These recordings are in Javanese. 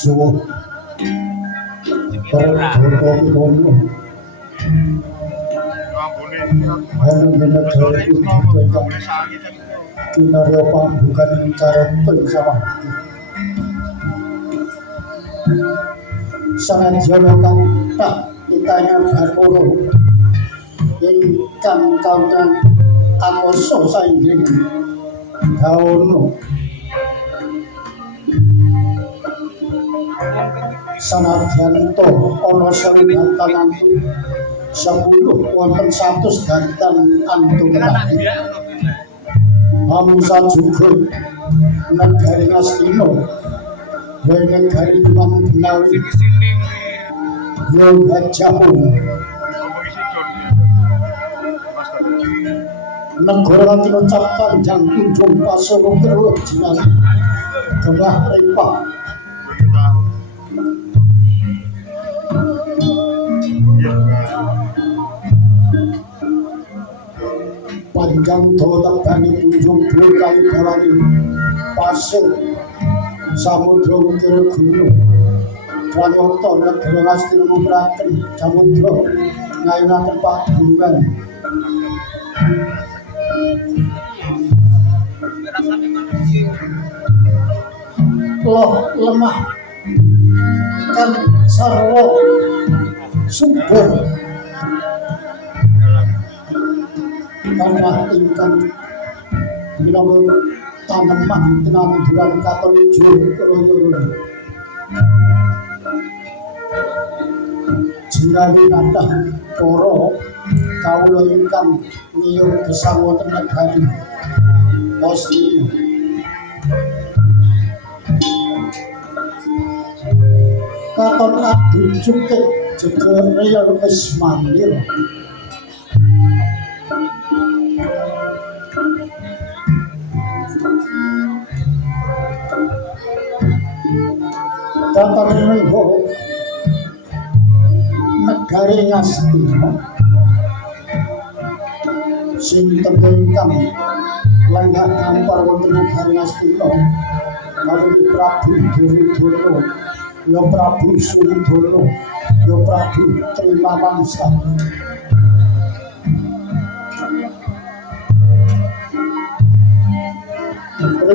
suwuh perdono pitono anu menegari kita kinarya pambukan cara bersama sangat jawa kata kitanya Bathara ingkang kaungan akoso sainggih daono sanadyan to ana sewinatan antu 10 wonten 100 gantan antu kedahi Hamsa juga negari Ngastina negari Mandinawi Yoga Jawa negara tinocap panjang kunjung pasono keruk jinan gemah rempah panjang dawa tebani kunjung bulkai bawani pasir samudra ukir gunung pranyata negara Ngastina mumraken samudra ngayunaken pagunungan loh lemah kan sarwa subur karena ingkang minangka taneman tinanduran katon ijo royo jinawi kathah para kawula ingkang niyung gesang wonten negari Ngastina katon adu cukik jeger reya wis manggil Datar Mengho negari Ngastina sinten ingkang lenggah kampar wonten negari Ngastina kalih Prabu Duryudana ya Prabu Sudana ya Prabu Trimawangsa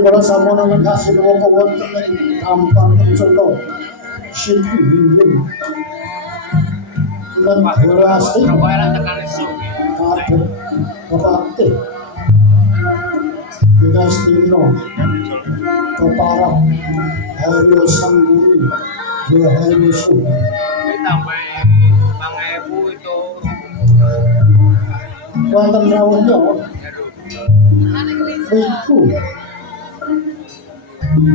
Para samono ngasi woko wonten ing kampar Kencana Siku Hinding lan Gorasti kadhet Bapakte Ngastina keparang Haryo Sangguni ya Haryo Suhu tambah 5.000 itu wonten rawuhnya iku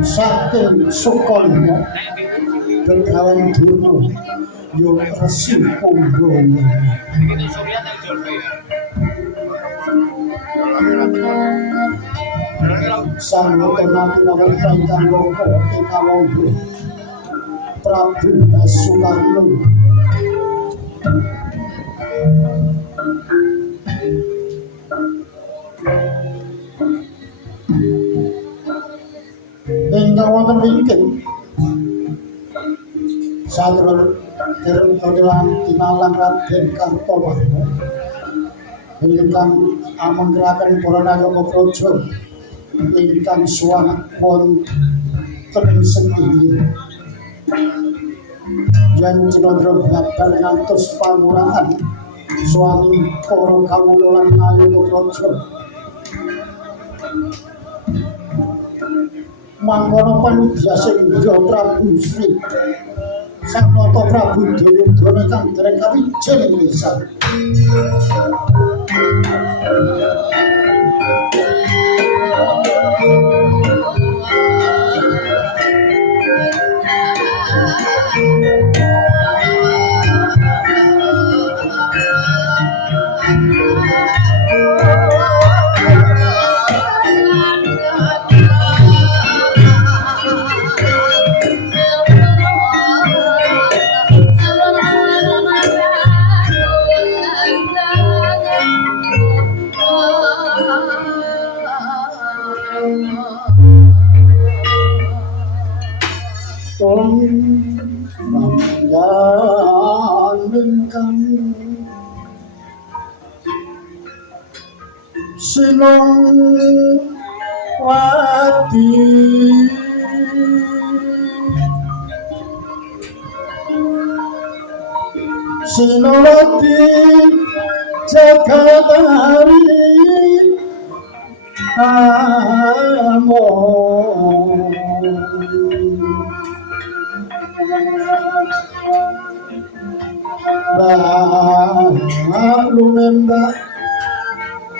saking Sukolmo Begawan Durna yo Resi Punggung itu Surya dan Jolbe sang Lotonati Nawang Ingkang Loko Ekawangga Prabu Basukarno ingkang wonten wingking Sadra dereng kedelan tinalang Raden Kartowarma ingkang amanggeraken para nagara praja ingkang suwan wonten ing sendiri yen Cinandra babar ngantos panguraan swami para kawula lan nagara praja mangkono panudyasing Prabu Sri Sang Nata Prabu Duryudana kang dereng kawijil lisan Panjenengan Sinowati Sinowati Jagadari Amo Lumembah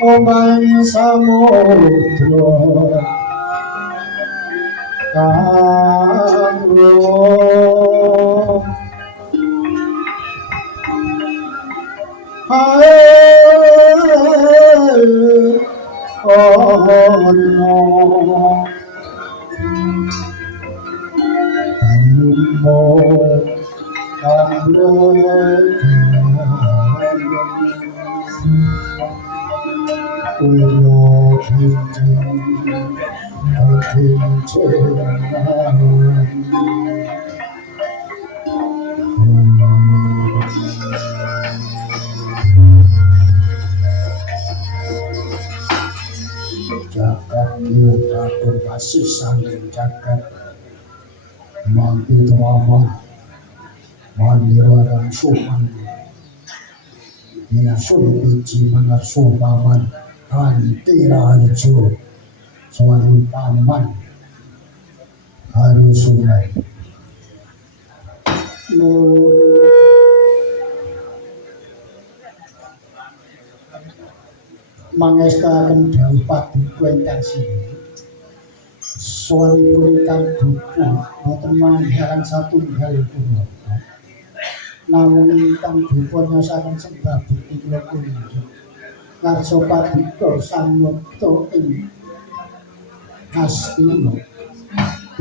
Omang samudra karo ono Anumo Ulo jagat yudatur kasih sanging jagat mampu tawamang mandirwarang suman minasun biji manar sumaman antira harjo suarun paman harus sungai mangestaken dawuh paduka ingkang sini suwanipun ingkang dupu boten manggihaken satunggal punapa namung ingkang dupu nyosaken sembah bukti kula kunjuk ngarsa paduka samutta ing Hastina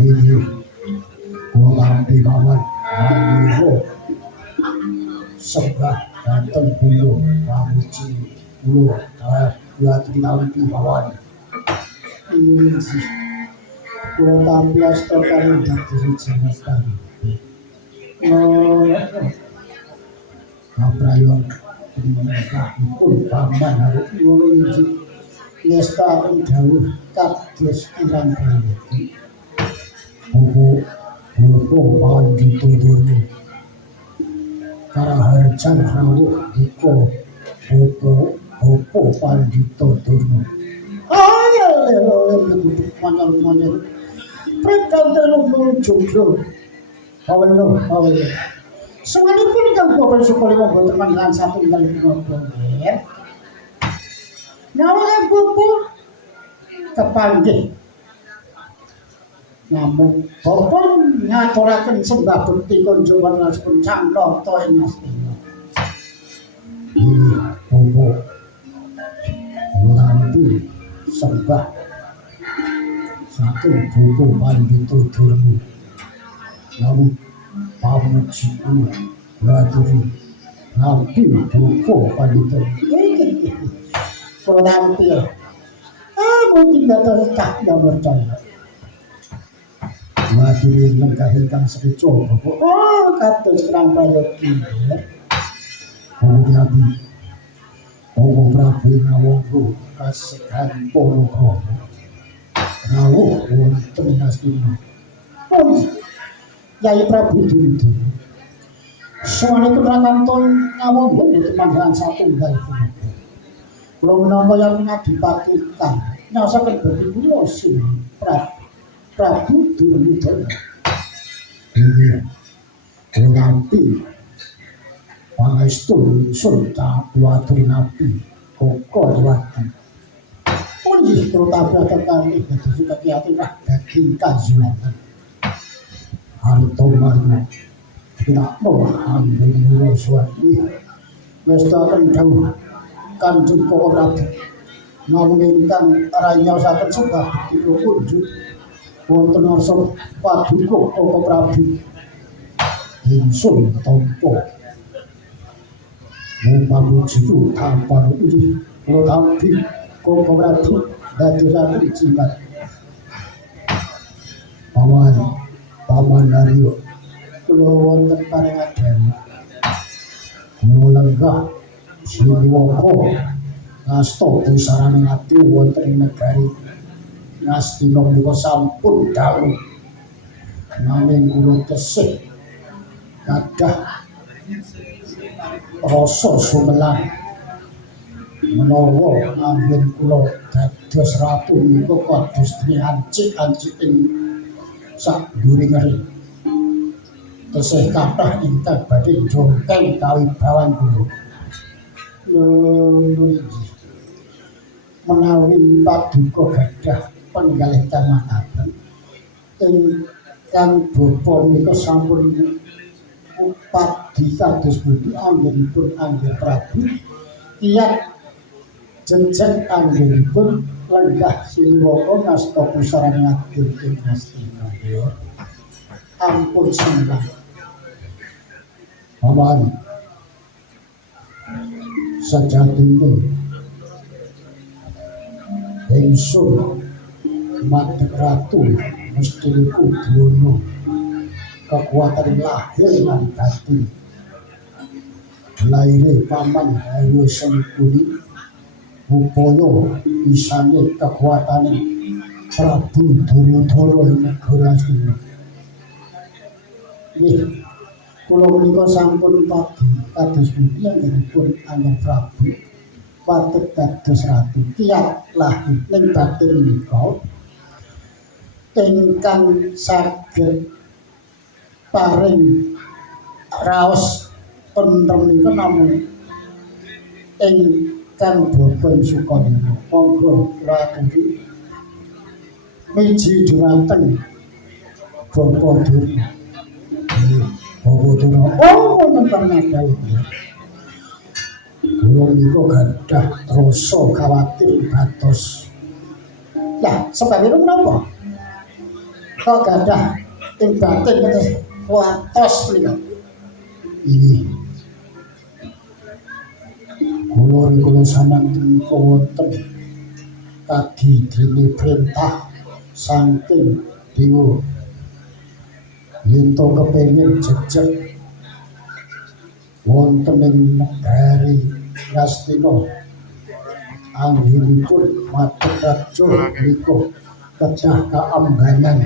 ini kula pimawan maniro sembah dhateng kula pamuji kula kula tinampi mawon ini kula tampi asta kali dadi jenengan kaprayon pun paman harus ngono iki ngestaken dawuh kados kirang kalih Bobo pandito durne karaharjan rawuh diko Bobo pandito durne manyal Prekantelo joglo awelo semanipun ingkang boten supaya boten panggilan satunggal punapa nggih nawang Bobo kepanggih namung Bobo ngaturaken sembah bekti kunjungan sampun cantata ing Astina Bobo nampi sembah saking Bobo pandito durmu namun pamuji kula ngaturi nampi Bobo pandito kula nampi mungkin dados kak nomor percaya ngaturi lengkah ingkang sekeco Bobo kados kirang prayogi Bobo Nabi Bobo Prabu Ngawangga kasehan Ponorogo rawuh wonten ing Astina Yai Prabu Durita sawanipun rakanton Ngawangga boten panggilan satunggal punapa kula menapa yang ngadipakikan nyosaken bagi kula sing Prabu Durita inggih kula nampi pangestu ingsun kawaturi nabi Koko Dewati inggih kula tabraken kalih dados kaki-ati daging kajulangan harta marga tidak mau ambil mula suami westaken dawuh Kanjeng Koko Prabu namung ingkang ranyosaken sembah kula kunjuk wonten ngarsa paduka Koko Prabu ingsun tampa pamujiku tanpa uji kula tampi Koko Prabu dadosaken jimat Paman Haryo kula wonten paringadan kula lenggah Sriwaka ngasta pusarane ati wonten ing negari Ngastina menika sampun dawuh nanging kula tesih gadah rasa sumelang menawa anggen kula dados ratu menika kados dene ancik-anciking sak dhuwuring ngeri tesih kathah ingkang badhe njongkeng kawibawan kula menawi paduka gadah penggalih kamataken ingkang bapa menika sampun upadi kados pundi anggenipun Angger Prabu kiyat jenjang anggenipun lenggah Sriwaka ngasta pusarane ati ing Ngastina ampun sembah paman sejatine ingsun madhep ratu mesti niku diono kekuatan lahir lan batin laire paman Haryo Sengkuni upaya isane kekuatane Prabu Duryudana ing negara Astina. Nggih, kula menika sampun pagi kados pundi anggenipun Angger Prabu patut dados ratu kiyat lahir ning batin menika ingkang saged paring raos tentrem menika namung ingkang Bapak Sukalima monggo kula aturi miji dhumateng Bapak Durna. Bapak Durna wonten pangadhahi kula menika gadah rasa khawatir batos. Lah sebabipun menapa kok gadah ing batin terus watos menika. Kula samanten wonten kadi dene perintah saking dewa yen to kepengin jejeg wonten ing negari Ngastina anggenipun madhep raja menika kedah kaambanan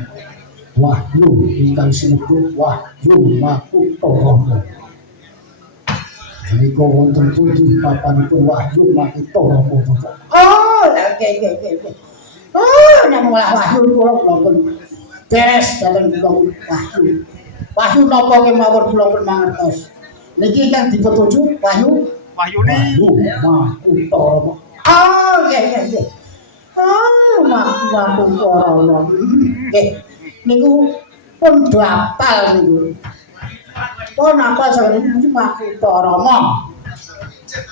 wahyu ingkang sinebut Wahyu Makutara. Menika wonten pundi papanipun Wahyu Makutara? Oh, nggih. Oh, namung wahyu kula pun beres dalem wahyu. Wahyu napa kemawon kula pun mangertos. Niki kang dipetuju Wahyu Makutara. Oh, nggih. Oh, Makutara. Nggih. Niku pun dapal niku. Pun apa sakniki Makutara.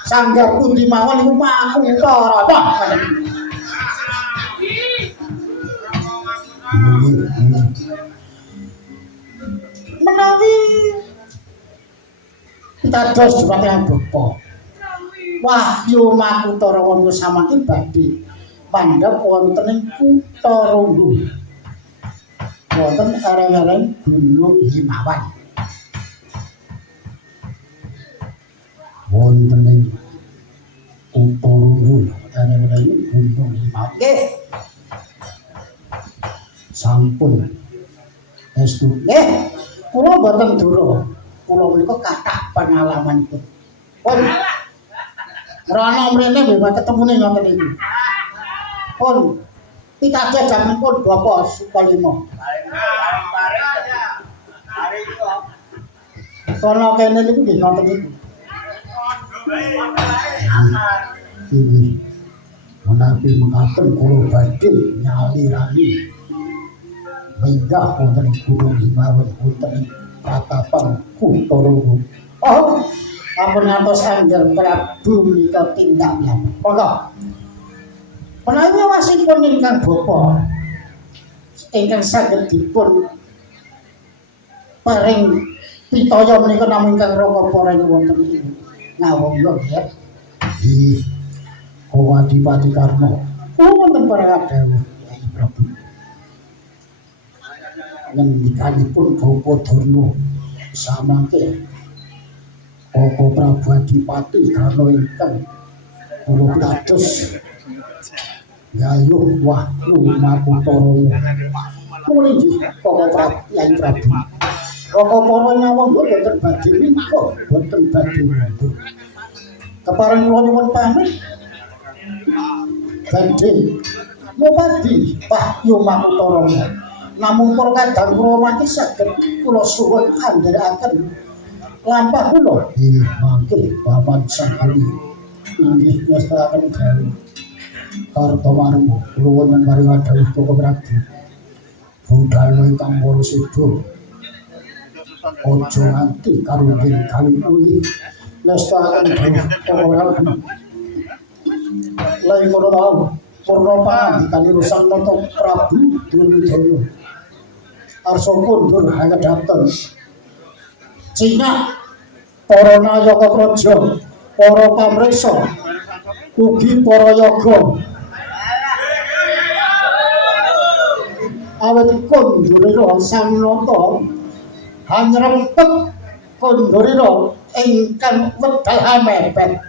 Sanggar pundi mawon niku Makutara. Menawi pitados dhumateng Bapa Wahyu Makutara wonten samanten badhe pandhap wonten ing Kutha Runggu wonten areng-areng Gunung Himawan wonten ing Kutha Runggu areng-areng Gunung Himawan nggih sampun estu nggih kula mboten dura kula menika kathah pengalaman pun rono mrene nggih ketemune ngoten iki pun pitados jamanipun Bapak Sukalima rono kene niku nggih ngoten iki menawi mekaten kula badhe nyalirani minggah wonten Gunung Himawan wonten Pratapan Kutha Runggu. Oh, ampun ngantos Angger Prabu menika tindak ya. Monggo. Menawi wasipun ingkang Bapa ingkang saged dipun paring pitaya menika namung ingkang Raka paring wonten ing Ngawangya nggih. Nggih. Adipati Karna. Wonten para dawuh Kyai Prabu. ngendikanipun Bapa Darma samangke Bapa Prabu Adipati karna ingkang kula dados gayuh wahyu Makutara. Mula inggih Bapa Prabu Yai Prabu. Raka para nyawang boten badhe nika, boten badhe mundur. Kepareng kula nyuwun pamit badhe mupadi wahyu Makutara. Namung para kadang kula mangke saged kula suwun andharaken lampah kula inggih mangke papan sakali inggih ngastakaken gawe karta marmo kula wonten paring dawuh Bapa Prabu budal ingkang para seda aja nganti karungin kali kuwi ngastakaken dawuh Bapa Prabu lain kono tau purna pangandikan Sang Nata Prabu Duryudana arsa kundur hangedhaken Cina para nayaka praja, para pamriksa, ugi para yoga. Awit kondurira Sang Nata hanyrempet kondurira ingkang wedal amepet.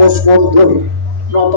Pospondor